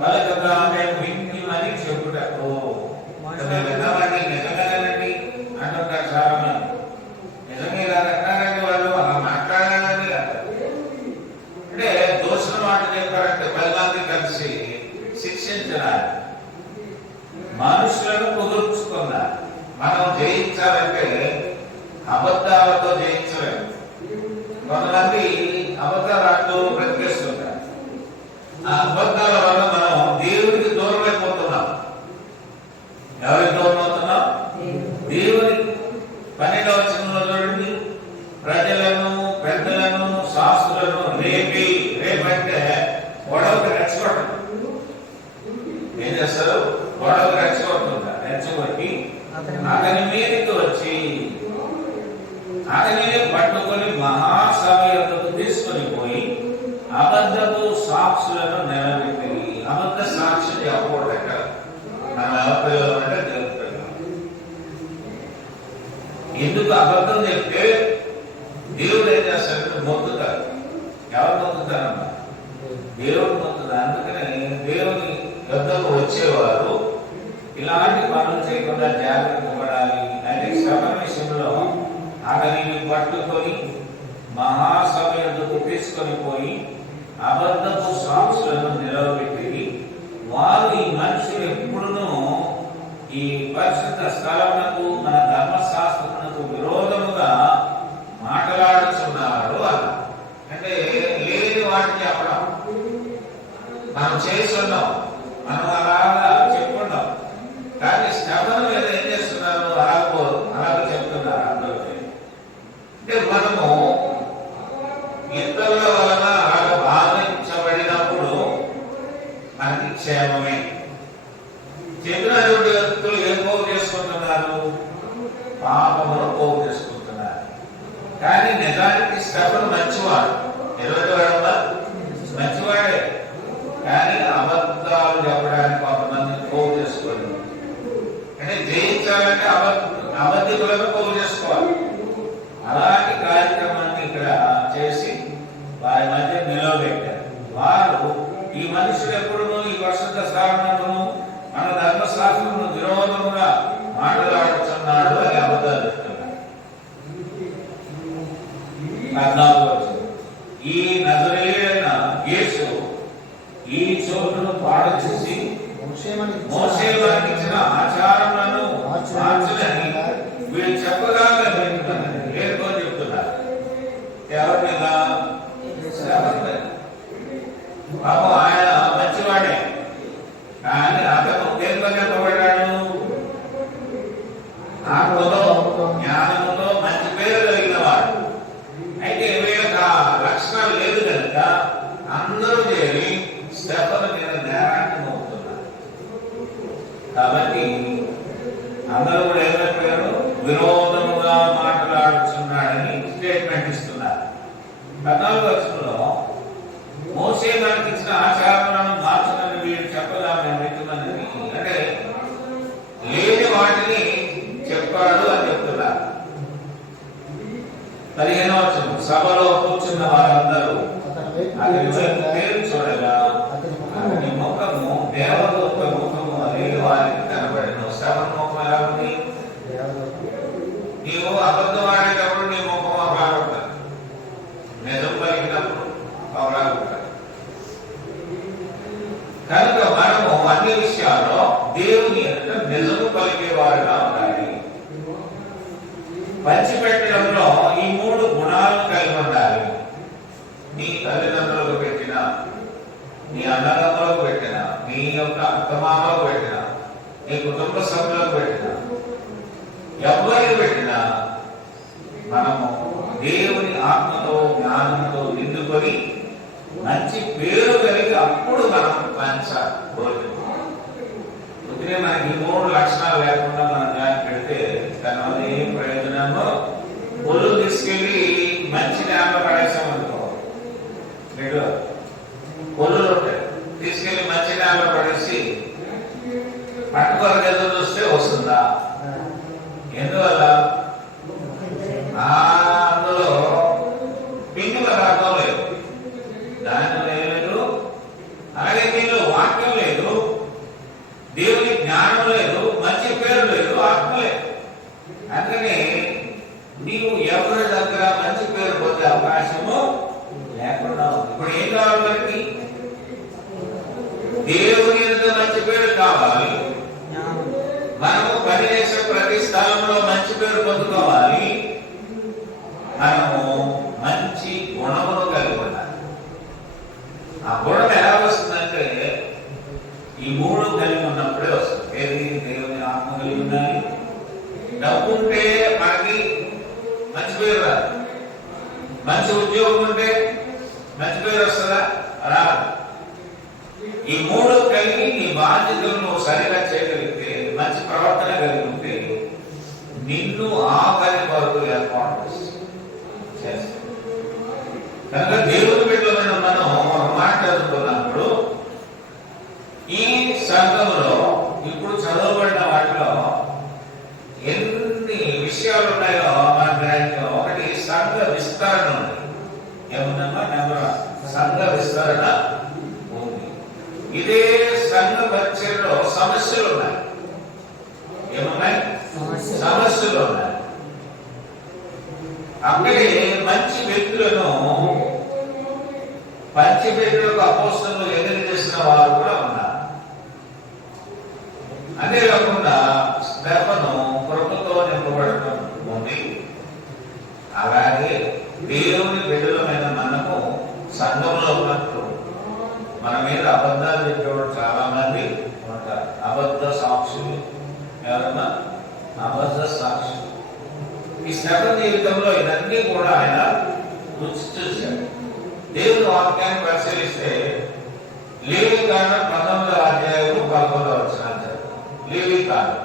పలకగా మేము వింటిమని చెప్పుటకు. విన్నామండి, నిజమేనండి అంటుంటారు చాలా మంది. నిజమే ఇలా అన్నారండి, వాళ్ళు అలా మాట్లాడాలని అంటారు. అంటే దూషణ మాట చెప్పారంటే 10 మంది కలిసి శిక్షించడానికి మనుషులను కుదుర్చుకున్నారు. మనం జయించాలంటే అబద్ధాలతో జయించలేము. కొంతమంది అబద్ధాలు బ్రతికేస్తుంటారు. ఆ అబద్ధాల వల్ల మనం దేవుడికి దూరం అయిపోతున్నాం. ఎవరికి దూరం అవుతున్నాం? దేవుని. 12వ వచనంలో చూడండి, ప్రజలను పెద్దలను శాస్త్రులను రేపంటే గొడవకి రెచ్చగొట్టడం. ఏం చేస్తారు? గొడవకి రెచ్చగొడుతుంటారు. రెచ్చగొట్టి అతని మీదకి వచ్చి అతనిని పట్టుకొని మహాసభ యొక్కకు తీసుకొని పోయి అబద్ధపు సాక్షులను నిలబెట్టి. అబద్ధ సాక్షులు చెప్పకూడదు. ఎక్కడ మనం ఎవరిలో అంటే తెలుపుతున్నాం. ఎందుకు అబద్ధం చెప్తే దేవుడు ఏం చేస్తారంటే మొక్కుతారు. ఎవరు మొక్కుతారమ్మా? దేవుడు మొక్కుతారు. అందుకని దేవుని యుద్ధకు వచ్చేవారు ఇలాంటి పనులు చేయకుండా జాగ్రత్త పడాలి. అంటే శ్రవణ విషయంలో అతనిని పట్టుకొని మహాసభ యొద్దకు తీసుకొని పోయి అబద్ధపు సాక్షులను నిలవబెట్టి వారు ఈ మనుషులు ఎప్పుడునూ ఈ పరిశుద్ధ స్థలమునకు మన ధర్మశాస్త్రమునకు విరోధముగా మాట్లాడుతున్నారు అన్న. అంటే లేని వాటిని చెప్పడం. మనం చేస్తున్నాం, మనం అలాగా చెప్పుకున్నాం, కానీ స్టెఫను మీద ఏం చేస్తున్నారు? అలాగే చెప్తున్నారు అందరికీ. అంటే మనము ఇతరుల వలన అలాగ బాధించబడినప్పుడు మనకి క్షేమమే. చెప్పినటువంటి వ్యక్తులు ఏం పోగు చేసుకుంటున్నారు? పాపమును పోగు చేసుకుంటున్నారు. కానీ నిజానికి స్టెఫను మంచివాడు. నిలబెట్టవాడమ్మా మంచివాడే, కానీ అబద్ధాలు చెప్పడానికి కొంతమంది పోగు చేసుకోండి. అంటే జయించాలంటే అబద్ధికులను పోగు చేసుకోవాలి. అలాంటి కార్యక్రమాన్ని ఇక్కడ చేసి వారి మధ్య నిలవబెట్టారు. వారు ఈ మనుషులు ఎప్పుడునూ ఈ పరిశుద్ధ స్థానమును చోటును పాడు చేసి మోషే మోషే మనకిచ్చిన ఆచారములను మార్చునని వీళ్ళు చెప్పగా మేము వింటున్నామని లేదని చెప్తున్నారు. ఎవరి మీద? పాపం ఆయన మంచివాడే, కానీ అతను దేనితో చెప్పబడ్డాడు? ఆత్మలో జ్ఞానంలో మంచి పేరు కలిగిన వాడు. అయితే వీళ్ళకి ఆ లక్షణాలు లేదు కనుక అందరూ చేరి స్టెఫను మీద నేరాన్ని మోపుతున్నారు. కాబట్టి అందరూ కూడా ఏమైపోయారు? విరోధముగా మాట్లాడుతున్నాడని స్టేట్మెంట్ ఇస్తున్నారు. 14వ వచనంలో మోషే మనకి ఇచ్చిన ఆచారాలను మార్చమని వీళ్ళు చెప్పగా మేము వింటున్నానని, అంటే లేని వాటిని చెప్పాడు అని చెప్తున్నారు. 15వ వచనం సభలో కూర్చున్న వారందరూ అతని వైపు పేరు చూడగా అతని ముఖము దేవదూత ముఖము అనేది వారికి కనబడిన. శ్రవణ ముఖం ఎలా ఉంది? నీవు అబద్ధం ఆడేటప్పుడు నీ ముఖం అవలాగుంటుంది, నిజం పలికినప్పుడు అవలాగుంటుంది. కనుక మనము అన్ని విషయాల్లో దేవుని యొక్క నిజము పలికేవారుగా ఉండాలి. పంచిపెట్టడంలో ఈ 3 గుణాలను కలిగి ఉండాలి. నీ తల్లిదండ్రులకు పెట్టిన, నీ అన్నదమ్ములకు పెట్టిన, నీ యొక్క అత్తమామలకు పెట్టిన, నీ కుటుంబ సభ్యులకు పెట్టిన, ఎవరికి పెట్టినా మనము దేవుని ఆత్మతో జ్ఞానంతో నిండుకొని మంచి పేరు కలిగి అప్పుడు మనం పంచాలి. అందుకే మనకి ఈ 3 లక్షణాలు లేకుండా మనం దాన్ని పెడితే దానివల్ల ఏం ప్రయోజనమో, ఒళ్ళు తీసుకెళ్లి మంచి జ్ఞానంలో పడేసామనుకో, మీరు ఒళ్ళు తీసుకెళ్లి మంచి జ్ఞానంలో పడేసి పట్టుకొరకు ఎదురు చూస్తే వస్తుందా? ఎందువల్ల? అందులో పిండి పదార్థం లేదు, దానిలో లేదు, అలాగే దీనిలో వాక్యం లేదు, దేవుని జ్ఞానం లేదు, మంచి పేరు లేదు, ఆత్మ లేదు. అందుకని నీవు ఎవరి దగ్గర మంచి పేరు పొందే అవకాశము లేకుండా ఉంది. ఇప్పుడు ఏం కావాలి మనకి? దేవుని యొక్క మంచి పేరు కావాలి. మనము పనిచేసే ప్రతి స్థలంలో మంచి పేరు పొందుకోవాలి. మనము మంచి గుణమును కలిగి ఉండాలి. ఆ గుణం ఎలా వస్తుందంటే ఈ 3 కలిగి ఉన్నప్పుడే వస్తుంది. ఏది? దేవుని ఆత్మ కలిగి ఉండాలి. డబ్బు ఉంటే మనకి మంచి పేరు రాదు. మంచి ఉద్యోగం ఉంటే మంచి పేరు వస్తుందా? రాదు. ఈ 3 కలిగి నీ బాధ్యతలను సరిగా చేయగలిగితే, మంచి ప్రవర్తన కలిగి ఉంటే నిన్ను ఆఖరి వరకు ఏర్పాటు చేస్తాం. కనుక దేవుని బిడ్డలమైన మనం ఒక మాట చదువుకున్నప్పుడు ఈ సంఘంలో ఇప్పుడు చదవబడిన వాటిలో ఎన్ని విషయాలు ఉన్నాయో మన గ్రహించడం. ఒకటి సంఘ విస్తరణ ఉంది. ఏముందమ్మా? నెంబర్ 1 సంఘ విస్తరణ ఉంది. ఇదే సంఘ పరిచయంలో సమస్యలు ఉన్నాయి. ఏమున్నాయి? సమస్యలు ఉన్నాయి. అక్కడే మంచి వ్యక్తులను, పంచిపెట్టులకు అపోస్తలులు ఎదురు చేసిన వారు కూడా ఉన్నారు. అంతేకాకుండా స్టెఫను కృపతో నింపబడటం ఉంది. అలాగే దేవుని బిడ్డలమైన మనకు సంఘంలో ఉన్నట్టు మన మీద అబద్ధాలు చెప్పేవాడు చాలా మంది ఉంటారు. అబద్ధ సాక్షులు. ఎవరన్నా? అబద్ధ సాక్షులు. ఈ స్టెఫన్ జీవితంలో ఇవన్నీ కూడా ఆయన రుచి చూశాడు. దేవుని వాక్యాన్ని పరిశీలిస్తే లేవికాండం 19వ అధ్యాయం 11వ వచనం. లేవికాండం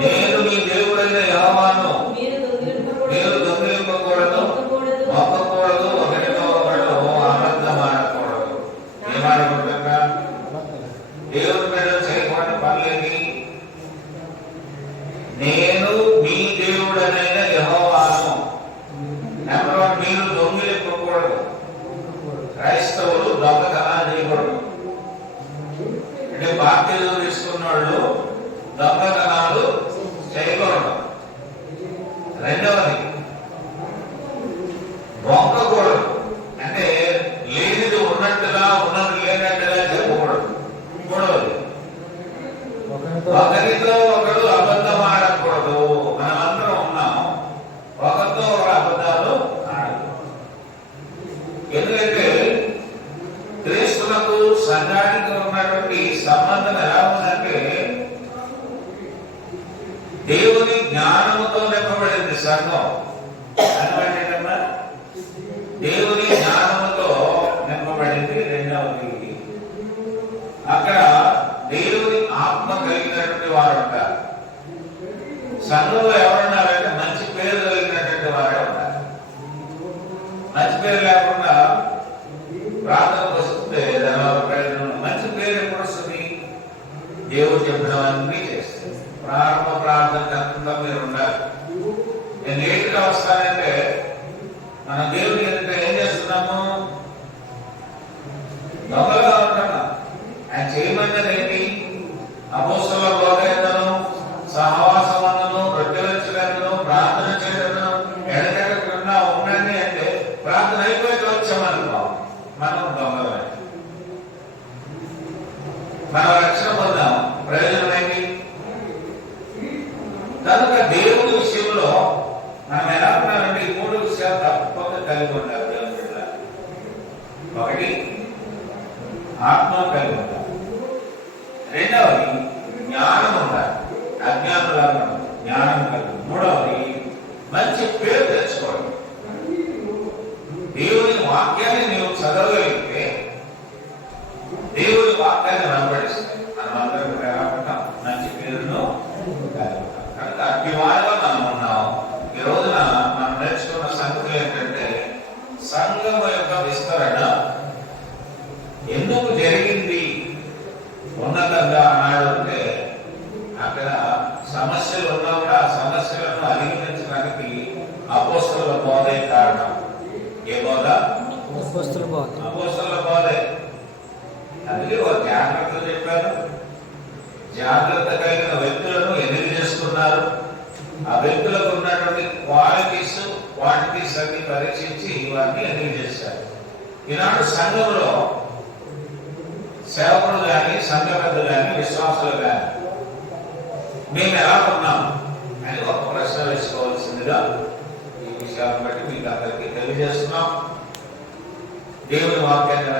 నేను మీ దేవుడైన యెహోవాను మీరు దొంగిలింపకూడదు, మొక్కకూడదు, ఒకరితో ఒకడు అబద్ధం ఆడకూడదు. ఏమాడకూడదుగా? దేవుని మీద చేయకూడని పనులేని. నేను మీ దేవుడనైన యెహోవాను. నెంబర్ 1 మీ మీరు దొంగిలింపకూడదు. క్రైస్తవులు దొంగతనాలు చేయకూడదు. అంటే బాప్తిజం తీసుకున్న వాళ్ళు దొంగతనాలు చేయకూడదు. రెండవది, మొక్కకూడదు. అంటే లేనిది ఉన్నట్టుగా ఉన్నది లేనట్టుగా చెప్పకూడదు. మూడవది, ఒకరితో ఒకరు అబద్ధం ఆడకూడదు. మనమందరం ఉన్నాం, ఒకరితో ఒక అబద్ధాలు ఆడకూడదు. ఎందుకంటే క్రీస్తులకు సంఘానికి ఉన్నటువంటి సంబంధం ఎలా ఉందంటే దేవుని జ్ఞానముతో నింపబడింది సంఘం. అనమాట దేవుని జ్ఞానముతో నింపబడింది. రెండవది, అక్కడ దేవుని ఆత్మ కలిగినటువంటి వారు ఉంటారు. సంఘంలో ఎవరున్నారంటే మంచి పేరు కలిగినటువంటి వారే ఉంటారు. మంచి పేరు లేకుండా ప్రార్థనకు వస్తే దానివల్ల ప్రయోజనం. మంచి పేరు ఎప్పుడు వస్తుంది? దేవుడు చెప్పినవన్నీ చేస్తుంది. ప్రారంభ ప్రార్థన మీరు ఉండాలి. నేను లేటుగా వస్తానంటే మనం దేవుడికి ఎదుట ఏం చేస్తున్నాము? దొంగలుగా ఉంటున్నాం. ఆయన చేయమన్నది ఏంటి? అపోస్తలుల బోధనను, సహవాసమును, ప్రతివచ్చలను, ప్రార్థన చేయడము, ఎడతెగకుండా ఉండండి అంటే ప్రార్థన అయిపోయి వచ్చామనుకో మనం దొంగలమే. మనం రక్షణ పొందాం, ప్రయోజనం ఏంటి? కనుక దేవుడి విషయంలో మనం ఎలా ఉన్నారంటే ఈ మూడు విషయాలు తప్పక కలిగి ఉండాలి. దేవుని బిడ్డలారా, ఒకటి ఆత్మ కలిగి ఉండాలి. రెండవది జ్ఞానం ఉండాలి. అజ్ఞానులాగా జ్ఞానం కలిగి. మూడవది మంచి పేరు తెచ్చుకోవడం. దేవుని వాక్యాన్ని నీవు చదవగలిగితే దేవుని వాక్యాన్ని వెంబడిస్తాయి. మనమందరం కూడా ఎలా ఉంటాం? మంచి పేరును కలిగి ఉంటాం. కనుక అభిమానంగా మనం ఉన్నాం. ఈ రోజున మనం నేర్చుకున్న సంగతులు ఏంటంటే సంఘం యొక్క విస్తరణ ఎందుకు జరిగింది ఉన్నతంగా అన్నాడు అంటే అక్కడ సమస్యలు ఉన్నా కూడా ఆ సమస్యలను అధిగమించడానికి అపోస్తలుల బోధే కారణం. ఏ బోధ? అపోస్తలుల బోధే. అందుకే ఒక జాగ్రత్తలు చెప్పారు. జాగ్రత్త కలిగిన వ్యక్తులను ఎన్నిక చేసుకున్నారు. ఆ వ్యక్తులకు ఉన్నటువంటి క్వాలిటీస్, క్వాంటిటీస్ అన్ని పరీక్షించి వాటిని ఎన్నిక చేశారు. ఈనాడు సంఘంలో సేవకులు కానీ, సంఘ పెద్దలు కానీ, విశ్వాసులు కానీ మేము ఎలా ఉన్నాం అని ఒక ప్రశ్న వేసుకోవాల్సిందిగా ఈ విషయాన్ని బట్టి మీకు అందరికీ తెలియజేస్తున్నాం. దేవుని వాక్యాన్ని